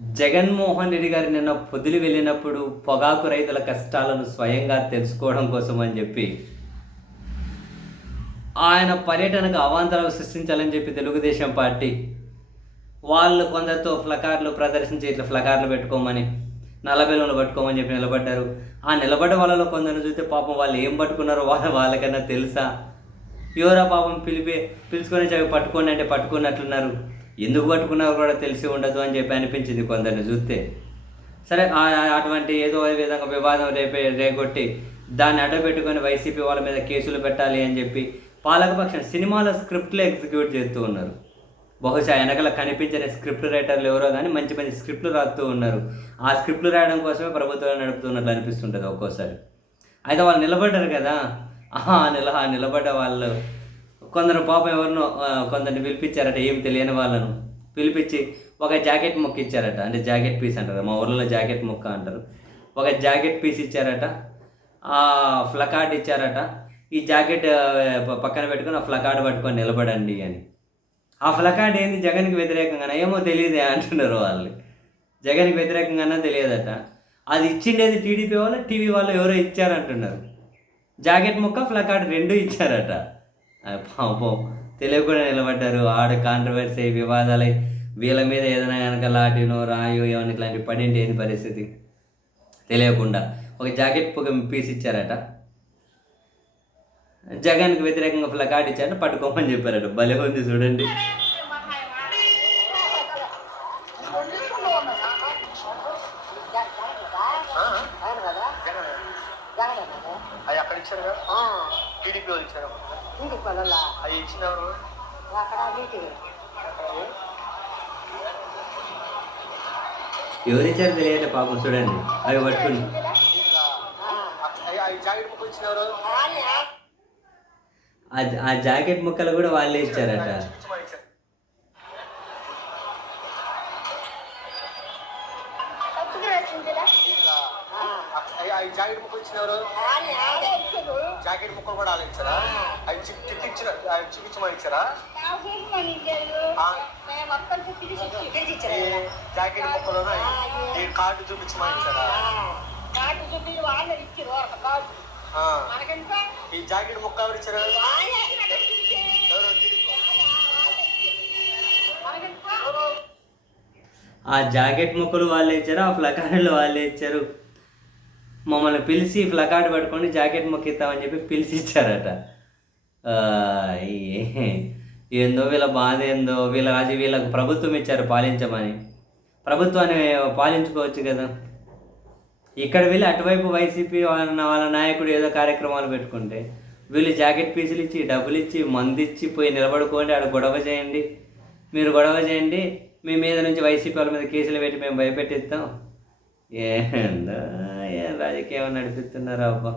జగన్మోహన్ రెడ్డి గారు నిన్న పొదిలి వెళ్ళినప్పుడు పొగాకు రైతుల కష్టాలను స్వయంగా తెలుసుకోవడం కోసం అని చెప్పి ఆయన పర్యటనకు అవాంతరాలు సృష్టించాలని చెప్పి తెలుగుదేశం పార్టీ వాళ్ళు కొందరితో ఫ్లకార్లు ప్రదర్శించి ఇట్లా ఫ్లకార్లు పెట్టుకోమని నల్లబెల్లంలో పట్టుకోమని చెప్పి నిలబడ్డారు. ఆ నిలబడ్డ వాళ్ళలో కొందరు చూస్తే పాపం వాళ్ళు ఏం పట్టుకున్నారో వాళ్ళ వాళ్ళకన్నా తెలుసా? ఎవరా పాపం పిలిపి పిలుచుకొని చెప్పి పట్టుకోండి అంటే పట్టుకున్నట్లున్నారు. ఎందుకు పట్టుకున్నా కూడా తెలిసి ఉండదు అని చెప్పి అనిపించింది కొందరిని చూస్తే. సరే అటువంటి ఏదో విధంగా వివాదం రేపే రేగొట్టి దాన్ని అడ్డపెట్టుకొని వైసీపీ వాళ్ళ మీద కేసులు పెట్టాలి అని చెప్పి పాలకపక్షం సినిమాలో స్క్రిప్ట్లు ఎగ్జిక్యూట్ చేస్తూ ఉన్నారు. బహుశా వెనకల కనిపించని స్క్రిప్ట్ రైటర్లు ఎవరో కానీ మంచి మంచి స్క్రిప్ట్లు రాస్తూ ఉన్నారు. ఆ స్క్రిప్ట్లు రాయడం కోసమే ప్రభుత్వాలు నడుపుతున్నట్లు అనిపిస్తుంటుంది ఒక్కోసారి. అయితే వాళ్ళు నిలబడ్డారు కదా. నిలబడ్డ వాళ్ళు. కొందరు పాపం ఎవరినో కొందరిని పిలిపించారట ఏం తెలియని వాళ్ళను. పిలిపించి ఒక జాకెట్ మొక్క ఇచ్చారట అంటే జాకెట్ పీస్ అంటారు మా ఊర్లో జాకెట్ మొక్క అంటారు. ఒక జాకెట్ పీస్ ఇచ్చారట ఆ ఫ్లకార్డ్ ఇచ్చారట. ఈ జాకెట్ పక్కన పెట్టుకొని ఆ ఫ్లకార్డ్ పట్టుకొని నిలబడండి అని. ఆ ఫ్లకార్డ్ ఏంది? జగన్కి వ్యతిరేకంగానే? ఏమో తెలియదే అంటున్నారు వాళ్ళు. జగన్కి వ్యతిరేకంగానే తెలియదట. అది ఇచ్చిండేది టీడీపీ వాళ్ళు టీవీ వాళ్ళు ఎవరో ఇచ్చారంటున్నారు. జాకెట్ ముక్క ఫ్లకార్డ్ రెండు ఇచ్చారట. పాపం తెలియకుండా నిలబడ్డారు. ఆడ కాంట్రవర్సీ వివాదాలై వీళ్ళ మీద ఏదైనా కనుక లాటినో రాయో ఏమైనా ఇట్లాంటివి పడింటే ఏంది పరిస్థితి? తెలియకుండా. ఒక జాకెట్ ఒక పీస్ ఇచ్చారట. జగన్కి వ్యతిరేకంగా ఫ్లకార్డ్ ఇచ్చారట. పట్టుకోమని చెప్పారట. భలే ఉంది చూడండి. అక్కడ ఇచ్చారు కదా టీడీపీ వాళ్ళు ఇచ్చారు అవి ఇచ్చినారు ఎవరు ఇచ్చారో తెలియట పాపం చూడండి అవి పట్టుకుని ఆ జాకెట్ ముక్కలు కూడా వాళ్ళే ఇచ్చారట ఇచ్చిమని ఇచ్చారు అవి అవి జాకెట్ ముక్క ఇచ్చినారు జాకెట్ ముక్కలు కూడా వాళ్ళు ఇచ్చారా? అవి ఇచ్చిన అవి చూపించమని ఇచ్చారా జాకెట్ ముక్కలు ఈ కార్డు చూపించమని ఇచ్చారా ఆ. ఈ జాకెట్ ముక్క ఎవరు ఇచ్చారు? ఎవరు. ఆ జాకెట్ ముక్కలు వాళ్ళే ఇచ్చారు? ఆ ఫ్లకార్డులు వాళ్ళే ఇచ్చారు? మమ్మల్ని పిలిచి ప్లకార్డ్ పట్టుకొని జాకెట్ మొక్కిస్తామని చెప్పి పిలిచి ఇచ్చారట. ఏందో వీళ్ళ బాధ ఏందో వీళ్ళ రాజు వీళ్ళకి ప్రభుత్వం ఇచ్చారు పాలించమని. ప్రభుత్వాన్ని పాలించుకోవచ్చు కదా. ఇక్కడ వీళ్ళు అటువైపు వైసీపీ వాళ్ళ వాళ్ళ నాయకుడు ఏదో కార్యక్రమాలు పెట్టుకుంటే వీళ్ళు జాకెట్ పీసులు ఇచ్చి డబ్బులు ఇచ్చి మందు ఇచ్చి పోయి నిలబడుకోండి ఆడ గొడవ చేయండి. మీరు గొడవ చేయండి మీ మీద నుంచి వైసీపీ వాళ్ళ మీద కేసులు పెట్టి మేము భయపెట్టిస్తాం. ఏందో రాజకీయం నడిపిస్తున్నారు అబ్బా